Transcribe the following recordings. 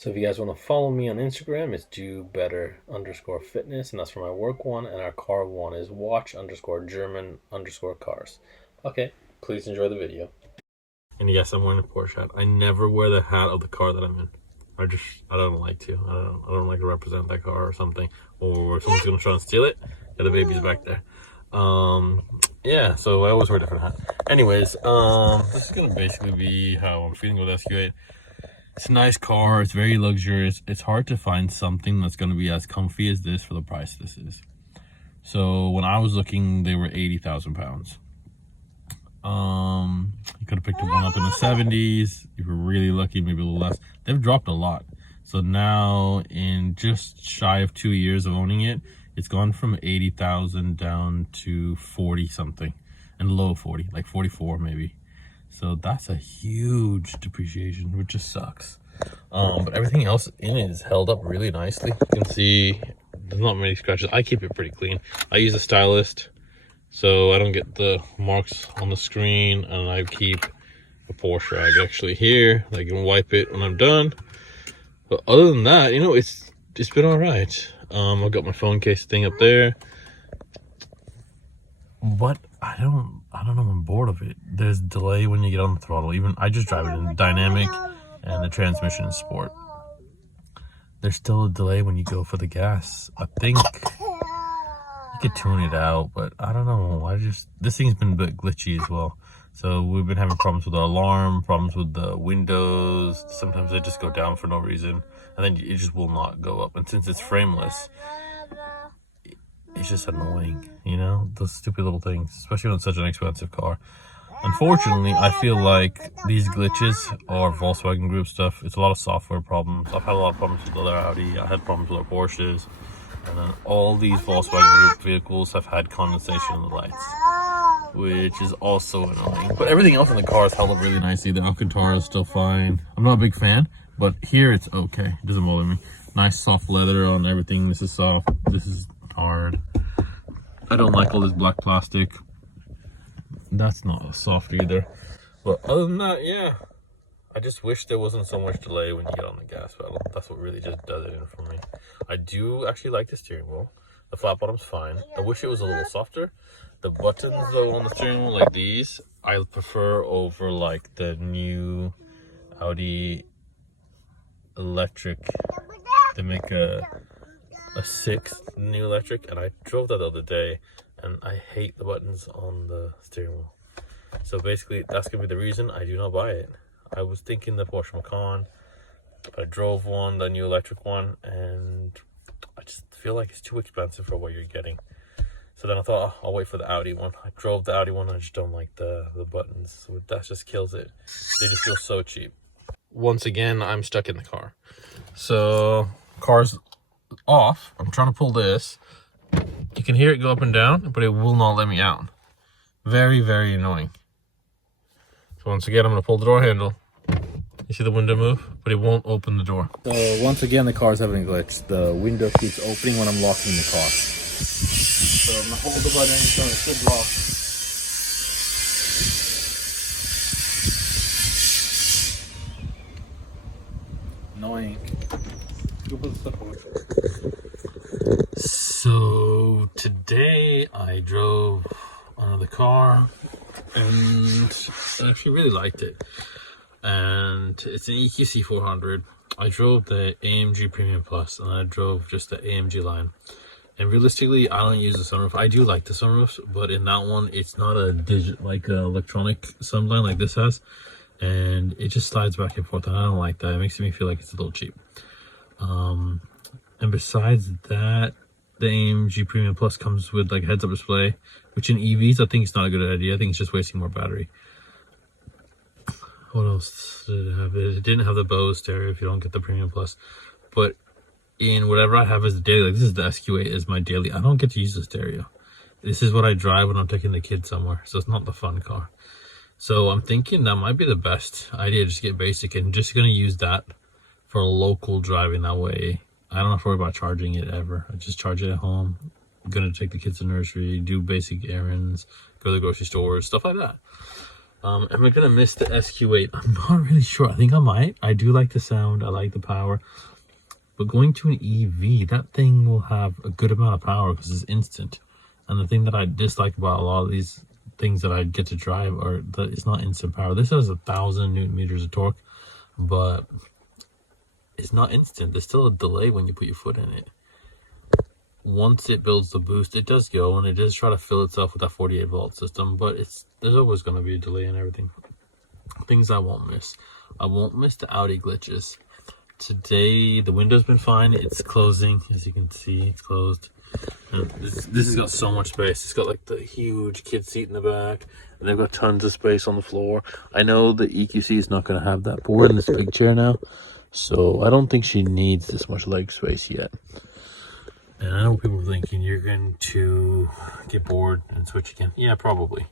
So if you guys want to follow me on Instagram, it's do better_fitness, and that's for my work one, and our car one is watch_German_cars. Okay, please enjoy the video. And yes, I'm wearing a Porsche hat. I never wear the hat of the car that I'm in. I don't like to. I don't like to represent that car or something. Or someone's gonna try and steal it. Yeah, the baby's back there. Yeah, so I always wear a different hat. Anyways, this is gonna basically be how I'm feeling with SQ8. It's a nice car, it's very luxurious. It's hard to find something that's gonna be as comfy as this for the price this is. So when I was looking, they were 80,000 pounds. You could have picked one up in the 70s. If you're really lucky, maybe a little less. They've dropped a lot. So now in just shy of 2 years of owning it, it's gone from 80,000 down to 40 something, and low 40, like 44 maybe. So that's a huge depreciation, which just sucks. But everything else in it is held up really nicely. You can see there's not many scratches. I keep it pretty clean. I use a stylist, so I don't get the marks on the screen, and I keep a Porsche rag actually here. I can wipe it when I'm done. But other than that, it's been all right. I've got my phone case thing up there, but I don't know. I'm bored of it. There's delay when you get on the throttle. Even I just drive it in dynamic, and the transmission is sport. There's still a delay when you go for the gas. I think you could tune it out, but I don't know. This thing's been a bit glitchy as well. So we've been having problems with our alarm, problems with the windows. Sometimes they just go down for no reason, and then it just will not go up. And since it's frameless, it's just annoying, those stupid little things, especially when it's such an expensive car. Unfortunately, I feel like these glitches are Volkswagen Group stuff. It's a lot of software problems. I've had a lot of problems with other Audi. I had problems with our Porsches. And then all these Volkswagen Group vehicles have had condensation in the lights, which is also annoying. But everything else in the car is held up really nicely. The Alcantara is still fine. I'm not a big fan, but here it's okay. It doesn't bother me. Nice soft leather on everything. This is soft. This is hard. I don't like all this black plastic. That's not soft either. But other than that, yeah. I just wish there wasn't so much delay when you get on the gas pedal. That's what really just does it in for me. I do actually like the steering wheel. The flat bottom's fine. I wish it was a little softer. The buttons though on the steering wheel, like these, I prefer over like the new Audi electric. They make a 6th new electric, and I drove that the other day, and I hate the buttons on the steering wheel. So basically, that's gonna be the reason I do not buy it. I was thinking the Porsche Macan. I drove one, the new electric one, and I just feel like it's too expensive for what you're getting. So then I thought, I'll wait for the Audi one. I drove the Audi one, and I just don't like the buttons. So that just kills it. They just feel so cheap. Once again, I'm stuck in the car. So, car's off. I'm trying to pull this. You can hear it go up and down, but it will not let me out. Very, very annoying. So once again, I'm going to pull the door handle. You see the window move, but it won't open the door. So once again, the car's having a glitch. The window keeps opening when I'm locking the car. So I'm going to hold the button so it should lock. Annoying. Go put the stuff away. So today I drove another car, and I actually really liked it. And it's an EQC 400. I drove the AMG Premium Plus, and I drove just the AMG line. And realistically, I don't use the sunroof. I do like the sunroofs, but in that one, it's not a electronic sunblind like this has, and it just slides back and forth, and I don't like that. It makes me feel like it's a little cheap. And besides that, the AMG Premium Plus comes with like a heads-up display, which in EVs I think it's not a good idea. I think it's just wasting more battery. What else did it have? It didn't have the Bose stereo if you don't get the Premium Plus. But in whatever I have as a daily, like this is the SQ8 as my daily, I don't get to use the stereo. This is what I drive when I'm taking the kids somewhere, so it's not the fun car. So I'm thinking that might be the best idea, just get basic, and just gonna use that for local driving. That way I don't have to worry about charging it ever. I just charge it at home. I'm gonna take the kids to nursery, do basic errands, go to the grocery store, stuff like that. Am I gonna miss the SQ8? I'm not really sure. I think I might. I do like the sound. I like the power. But going to an EV, that thing will have a good amount of power because it's instant. And the thing that I dislike about a lot of these things that I get to drive are that it's not instant power. This has 1,000 Newton meters of torque, but it's not instant. There's still a delay when you put your foot in it. Once it builds the boost, it does go and it does try to fill itself with that 48 volt system, but there's always going to be a delay and everything. Things I won't miss. I won't miss the Audi glitches. Today the window's been fine. It's closing, as you can see, it's closed. And this has got so much space. It's got like the huge kid seat in the back, and they've got tons of space on the floor. I know the EQC is not going to have that, but we're in this big chair now, so I don't think she needs this much leg space yet. And I know people are thinking you're going to get bored and switch again. Yeah, probably.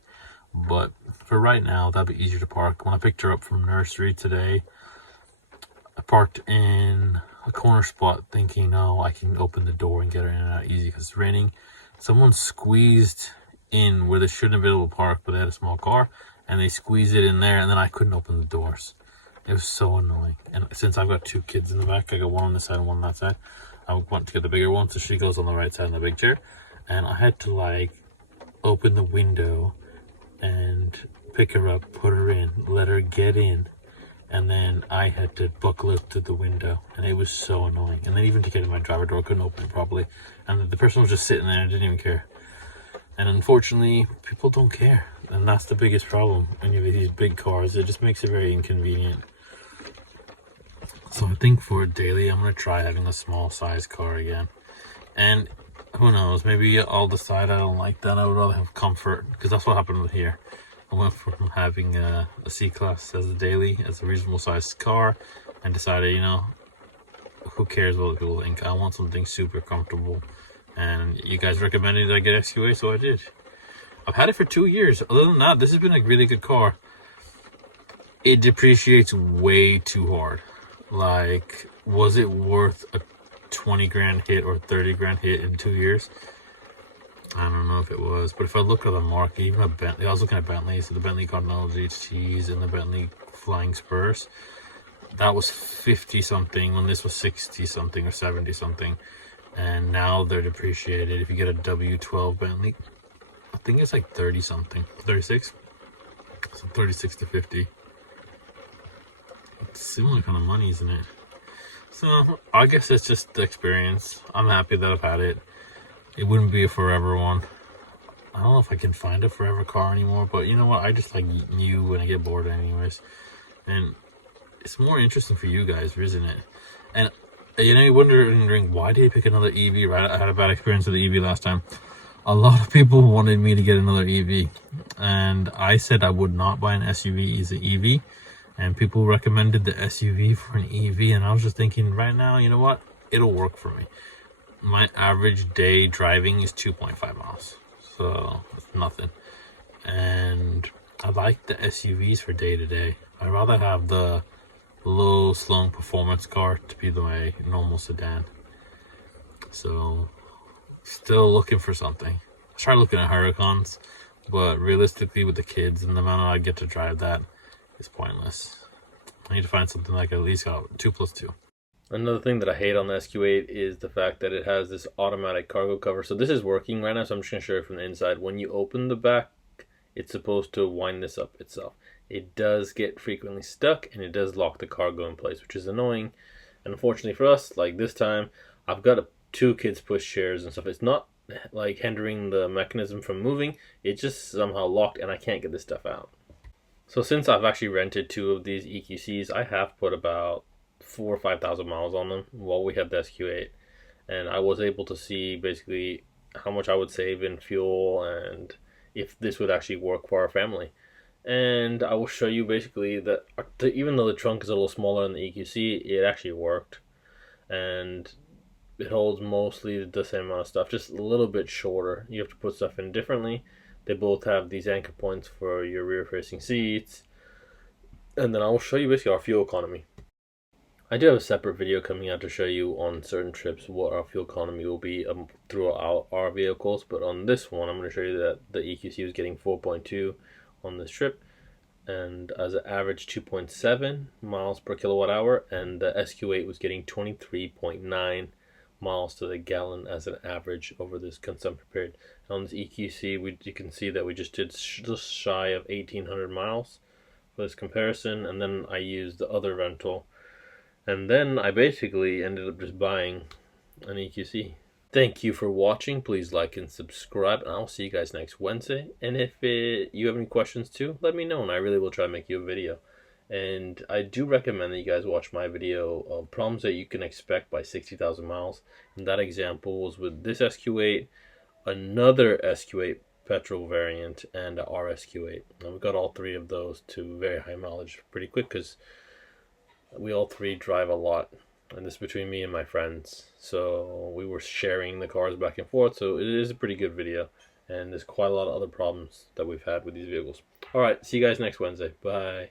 But for right now, that'd be easier to park. When I picked her up from nursery today, I parked in a corner spot thinking, oh, I can open the door and get her in and out easy because it's raining. Someone squeezed in where they shouldn't have been able to park, but they had a small car, and they squeezed it in there, and then I couldn't open the doors. It was so annoying. And since I've got two kids in the back, I got one on this side and one on that side. I want to get the bigger one, so she goes on the right side in the big chair. And I had to like open the window and pick her up, put her in, let her get in, and then I had to buckle it to the window, and it was so annoying. And then even to get in my driver door, I couldn't open it properly, and the person was just sitting there and didn't even care. And unfortunately, people don't care, and that's the biggest problem when you have these big cars. It just makes it very inconvenient. So I think for daily, I'm going to try having a small size car again. And who knows, maybe I'll decide I don't like that. I would rather have comfort, because that's what happened with here. I went from having a C-Class as a daily, as a reasonable sized car, and decided, you know, who cares what people think? I want something super comfortable. And you guys recommended I get SQ8, so I did. I've had it for 2 years. Other than that, this has been a really good car. It depreciates way too hard. Like, was it worth a 20 grand hit or 30 grand hit in 2 years? I don't know if it was, but if I look at the market, even a Bentley, I was looking at Bentley, so the Bentley Continental GTs and the Bentley Flying Spurs, that was 50 something when this was 60 something or 70 something, and now they're depreciated. If you get a W12 Bentley, I think it's like 30 something, 36, so 36 to 50. It's similar kind of money, isn't it? So I guess it's just the experience. I'm happy that I've had it. It wouldn't be a forever one. I don't know if I can find a forever car anymore, but you know what? I just like new when I get bored anyways. And it's more interesting for you guys, isn't it? And you know, you're wondering, why did you pick another EV, right? I had a bad experience with the EV last time. A lot of people wanted me to get another EV, and I said I would not buy an SUV as an EV, and people recommended the SUV for an EV, and I was just thinking, right now, you know what? It'll work for me. My average day driving is 2.5 miles, so it's nothing. And I like the SUVs for day to day. I'd rather have the low slung performance car to be my normal sedan. So still looking for something. I tried looking at Huracans, but realistically with the kids and the amount I get to drive, that is pointless. I need to find something like at least got 2+2. Another thing that I hate on the SQ8 is the fact that it has this automatic cargo cover. So this is working right now, so I'm just going to show you from the inside. When you open the back, it's supposed to wind this up itself. It does get frequently stuck, and it does lock the cargo in place, which is annoying. And unfortunately for us, like this time, I've got 2 kids push chairs and stuff. It's not like hindering the mechanism from moving. It's just somehow locked, and I can't get this stuff out. So since I've actually rented 2 of these EQCs, I have put about 4,000 or 5,000 miles on them while we had the SQ8, and I was able to see basically how much I would save in fuel and if this would actually work for our family. And I will show you basically that even though the trunk is a little smaller than the EQC, it actually worked, and it holds mostly the same amount of stuff, just a little bit shorter. You have to put stuff in differently. They both have these anchor points for your rear facing seats, and then I will show you basically our fuel economy. I do have a separate video coming out to show you on certain trips what our fuel economy will be through our vehicles, but on this one I'm going to show you that the EQC was getting 4.2 on this trip, and as an average 2.7 miles per kilowatt hour, and the SQ8 was getting 23.9 miles to the gallon as an average over this consumption period. On this EQC, you can see that we just did just shy of 1,800 miles for this comparison, and then I used the other rental, and then I basically ended up just buying an EQC. Thank you for watching. Please like and subscribe, and I'll see you guys next Wednesday. And if you have any questions too, let me know, and I really will try to make you a video. And I do recommend that you guys watch my video of problems that you can expect by 60,000 miles. And that example was with this SQ8, another SQ8 petrol variant, and a RSQ8. And we got all three of those to very high mileage pretty quick because we all three drive a lot. And this is between me and my friends, so we were sharing the cars back and forth, so it is a pretty good video, and there's quite a lot of other problems that we've had with these vehicles. Alright, see you guys next Wednesday. Bye.